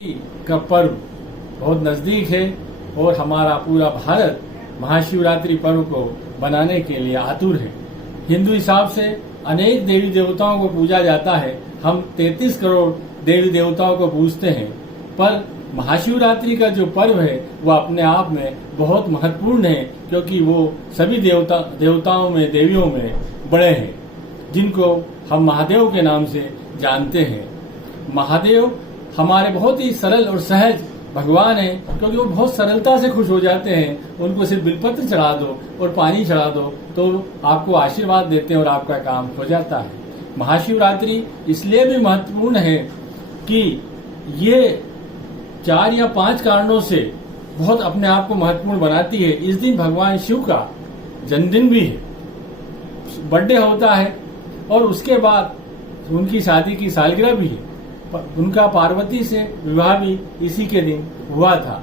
का पर्व बहुत नजदीक है और हमारा पूरा भारत महाशिवरात्रि पर्व को मनाने के लिए आतुर है। हिंदू हिसाब से अनेक देवी देवताओं को पूजा जाता है। हम 33 करोड़ देवी देवताओं को पूजते हैं, पर महाशिवरात्रि का जो पर्व है वह अपने आप में बहुत महत्वपूर्ण है, क्योंकि वो सभी देवताओं में देवियों में बड़े हैं, जिनको हम महादेव के नाम से जानते हैं। महादेव हमारे बहुत ही सरल और सहज भगवान हैं, क्योंकि वो बहुत सरलता से खुश हो जाते हैं। उनको सिर्फ बिलपत्र चढ़ा दो और पानी चढ़ा दो तो आपको आशीर्वाद देते हैं और आपका काम हो जाता है। महाशिवरात्रि इसलिए भी महत्वपूर्ण है कि ये 4 या 5 कारणों से बहुत अपने आप को महत्वपूर्ण बनाती है। इस दिन भगवान शिव का जन्मदिन भी है, बर्थडे होता है, और उसके बाद उनकी शादी की सालगिरह भी है। उनका पार्वती से विवाह भी इसी के दिन हुआ था,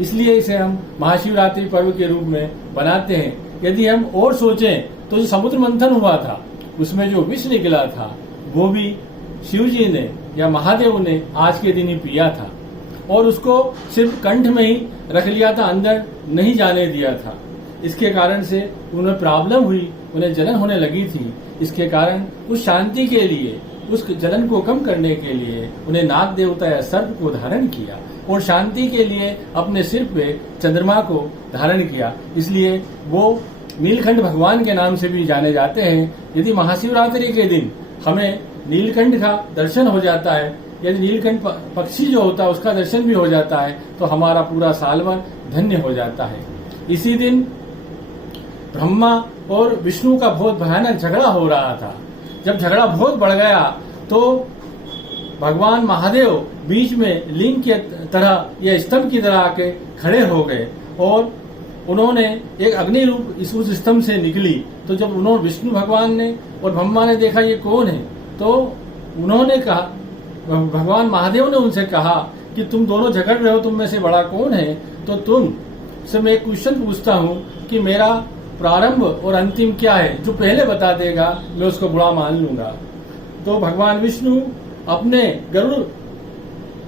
इसलिए इसे हम महाशिवरात्रि पर्व के रूप में बनाते हैं। यदि हम और सोचें तो जो समुद्र मंथन हुआ था उसमें जो विष निकला था वो भी शिव जी ने या महादेव ने आज के दिन ही पिया था, और उसको सिर्फ कंठ में ही रख लिया था, अंदर नहीं जाने दिया था। इसके कारण से उन्हें प्रॉब्लम हुई, उन्हें जलन होने लगी थी। इसके कारण उस शांति के लिए, उस जलन को कम करने के लिए उन्हें नाग देवता या सर्प को धारण किया, और शांति के लिए अपने सिर पे चंद्रमा को धारण किया। इसलिए वो नीलकंठ भगवान के नाम से भी जाने जाते हैं। यदि महाशिवरात्रि के दिन हमें नीलकंठ का दर्शन हो जाता है, यदि नीलकंठ पक्षी जो होता है उसका दर्शन भी हो जाता है, तो हमारा पूरा साल भर धन्य हो जाता है। इसी दिन ब्रह्मा और विष्णु का बहुत भयानक झगड़ा हो रहा था। जब झगड़ा बहुत बढ़ गया तो भगवान महादेव बीच में लिंग की तरह या स्तंभ की तरह आके खड़े हो गए, और उन्होंने एक अग्नि रूप उस स्तंभ से निकली। तो जब उन्होंने विष्णु भगवान ने और ब्रह्मा ने देखा ये कौन है, तो उन्होंने कहा, भगवान महादेव ने उनसे कहा कि तुम दोनों झगड़ रहे हो, तुम में से बड़ा कौन है? तो तुम से मैं एक क्वेश्चन पूछता हूँ कि मेरा प्रारंभ और अंतिम क्या है? जो पहले बता देगा मैं उसको बुरा मान लूंगा। तो भगवान विष्णु अपने गरुड़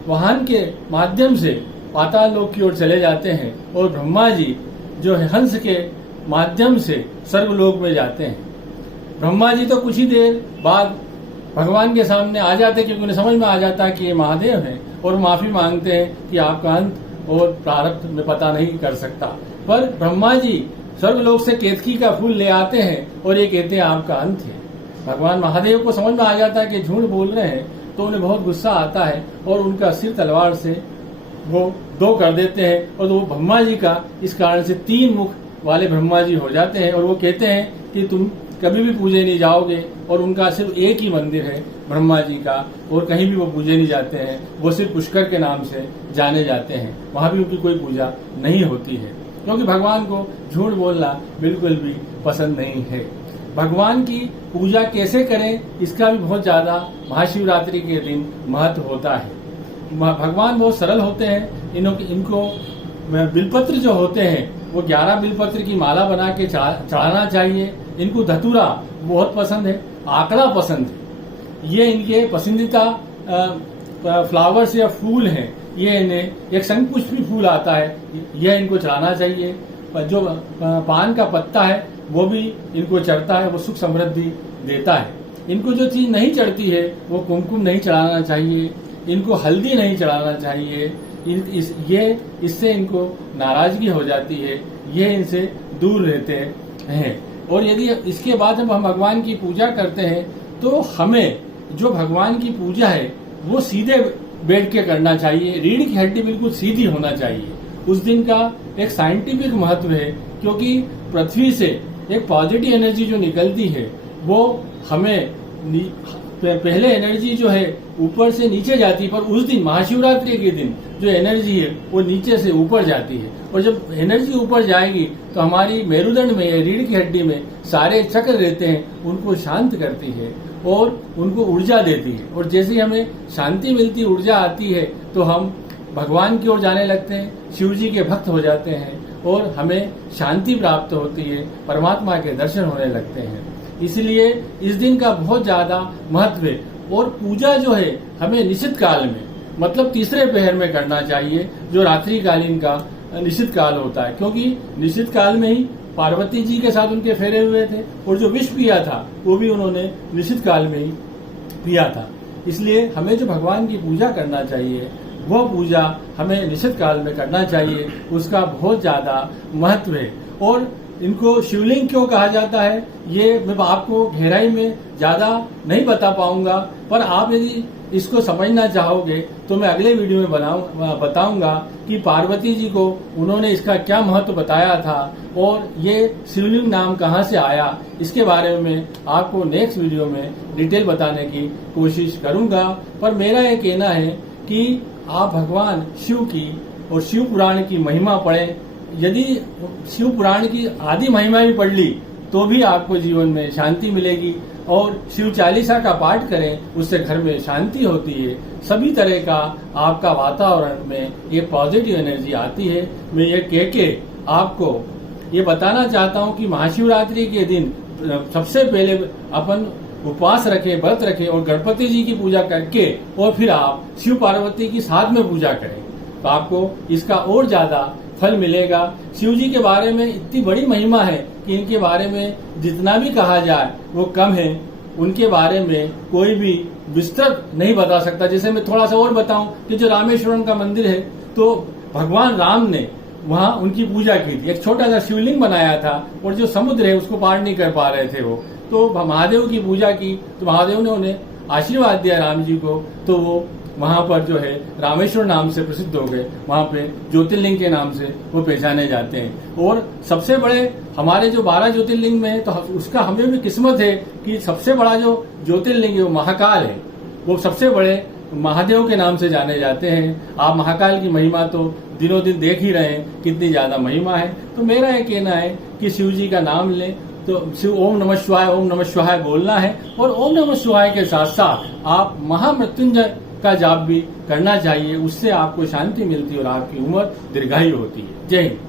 वाहन के माध्यम से पाताल लोक की ओर चले जाते हैं, और ब्रह्मा जी जो है हंस के माध्यम से स्वर्गलोक में जाते हैं। ब्रह्मा जी तो कुछ ही देर बाद भगवान के सामने आ जाते, क्योंकि उन्हें समझ में आ जाता है कि ये महादेव हैं, और माफी मांगते हैं कि आपका अंत और प्रारब्ध में पता नहीं कर सकता। पर ब्रह्मा जी स्वर्गलोक से केतकी का फूल ले आते हैं और ये कहते हैं आपका अंत है। भगवान महादेव को समझ में आ जाता है कि झूठ बोल रहे हैं, तो उन्हें बहुत गुस्सा आता है और उनका सिर तलवार से वो 2 कर देते हैं, और वो ब्रह्मा जी का इस कारण से 3 मुख वाले ब्रह्मा जी हो जाते हैं। और वो कहते हैं कि तुम कभी भी पूजे नहीं जाओगे, और उनका सिर्फ एक ही मंदिर है ब्रह्मा जी का, और कहीं भी वो पूजे नहीं जाते हैं। वो सिर्फ पुष्कर के नाम से जाने जाते हैं, वहां भी उनकी कोई पूजा नहीं होती है, क्योंकि भगवान को झूठ बोलना बिल्कुल भी पसंद नहीं है। भगवान की पूजा कैसे करें, इसका भी बहुत ज्यादा महाशिवरात्रि के दिन महत्व होता है। भगवान बहुत सरल होते हैं। इनको बिलपत्र जो होते हैं वो 11 बिलपत्र की माला बना के चढ़ाना चाहिए। इनको धतूरा बहुत पसंद है, आंकड़ा पसंद है। ये इनके पसंदीदा फ्लावर्स या फूल हैं। ये इन्हें एक शंखपुष्पी फूल आता है, यह इनको चढ़ाना चाहिए। जो पान का पत्ता है वो भी इनको चढ़ता है, वो सुख समृद्धि देता है। इनको जो चीज नहीं चढ़ती है वो कुमकुम नहीं चढ़ाना चाहिए, इनको हल्दी नहीं चढ़ाना चाहिए। इससे इनको नाराजगी हो जाती है, ये इनसे दूर रहते हैं। और यदि इसके बाद जब हम भगवान की पूजा करते हैं तो हमें जो भगवान की पूजा है वो सीधे बैठ के करना चाहिए। रीढ़ की हड्डी बिल्कुल सीधी होना चाहिए। उस दिन का एक साइंटिफिक महत्व है, क्योंकि पृथ्वी से एक पॉजिटिव एनर्जी जो निकलती है वो हमें पहले एनर्जी जो है ऊपर से नीचे जाती है, पर उस दिन महाशिवरात्रि के दिन जो एनर्जी है वो नीचे से ऊपर जाती है। और जब एनर्जी ऊपर जाएगी तो हमारी मेरुदंड में या रीढ़ की हड्डी में सारे चक्र रहते हैं, उनको शांत करती है और उनको ऊर्जा देती है। और जैसे ही हमें शांति मिलती, ऊर्जा आती है, तो हम भगवान की ओर जाने लगते हैं, शिव जी के भक्त हो जाते हैं, और हमें शांति प्राप्त होती है, परमात्मा के दर्शन होने लगते हैं। इसलिए इस दिन का बहुत ज्यादा महत्व है। और पूजा जो है हमें निश्चित काल में मतलब तीसरे पहर में करना चाहिए, जो रात्रिकालीन का निश्चित काल होता है, क्योंकि निश्चित काल में ही पार्वती जी के साथ उनके फेरे हुए थे और जो विष पिया था वो भी उन्होंने निश्चित काल में ही पिया था। इसलिए हमें जो भगवान की पूजा करना चाहिए वह पूजा हमें निश्चित काल में करना चाहिए, उसका बहुत ज्यादा महत्व है। और इनको शिवलिंग क्यों कहा जाता है ये मैं आपको गहराई में ज्यादा नहीं बता पाऊंगा, पर आप यदि इसको समझना चाहोगे तो मैं अगले वीडियो में बताऊंगा कि पार्वती जी को उन्होंने इसका क्या महत्व बताया था और ये शिवलिंग नाम कहाँ से आया, इसके बारे में आपको नेक्स्ट वीडियो में डिटेल बताने की कोशिश करूंगा। पर मेरा ये कहना है कि आप भगवान शिव की और शिव पुराण की महिमा पढ़ें। यदि शिव पुराण की आदि महिमा भी पढ़ ली तो भी आपको जीवन में शांति मिलेगी, और शिव चालीसा का पाठ करें, उससे घर में शांति होती है। सभी तरह का आपका वातावरण में ये पॉजिटिव एनर्जी आती है। मैं ये कह के आपको ये बताना चाहता हूँ कि महाशिवरात्रि के दिन सबसे पहले अपन उपवास रखें, व्रत रखें और गणपति जी की पूजा करके और फिर आप शिव पार्वती की साथ में पूजा करें, तो आपको इसका और ज्यादा फल मिलेगा। शिव जी के बारे में इतनी बड़ी महिमा है कि इनके बारे में जितना भी कहा जाए वो कम है। उनके बारे में कोई भी विस्तृत नहीं बता सकता। जैसे मैं थोड़ा सा और बताऊं कि जो रामेश्वरम का मंदिर है, तो भगवान राम ने वहां उनकी पूजा की थी, एक छोटा सा शिवलिंग बनाया था और जो समुद्र है उसको पार नहीं कर पा रहे थे वो, तो महादेव की पूजा की तो महादेव ने उन्हें आशीर्वाद दिया राम जी को, तो वो वहां पर जो है रामेश्वर नाम से प्रसिद्ध हो गए। वहां पे ज्योतिर्लिंग के नाम से वो पहचाने जाते हैं। और सबसे बड़े हमारे जो 12 ज्योतिर्लिंग में है, तो उसका हमें भी किस्मत है कि सबसे बड़ा जो ज्योतिर्लिंग है वो महाकाल है। वो सबसे बड़े महादेव के नाम से जाने जाते हैं। आप महाकाल की महिमा तो दिनों दिन देख ही रहे हैं कितनी ज्यादा महिमा है। तो मेरा ये कहना है कि शिव जी का नाम लें तो शिव ओम नमः शिवाय बोलना है, और ओम नमः शिवाय के साथ साथ आप महामृत्युंजय का जाप भी करना चाहिए। उससे आपको शांति मिलती है और आपकी उम्र दीर्घायु होती है। जय हिंद।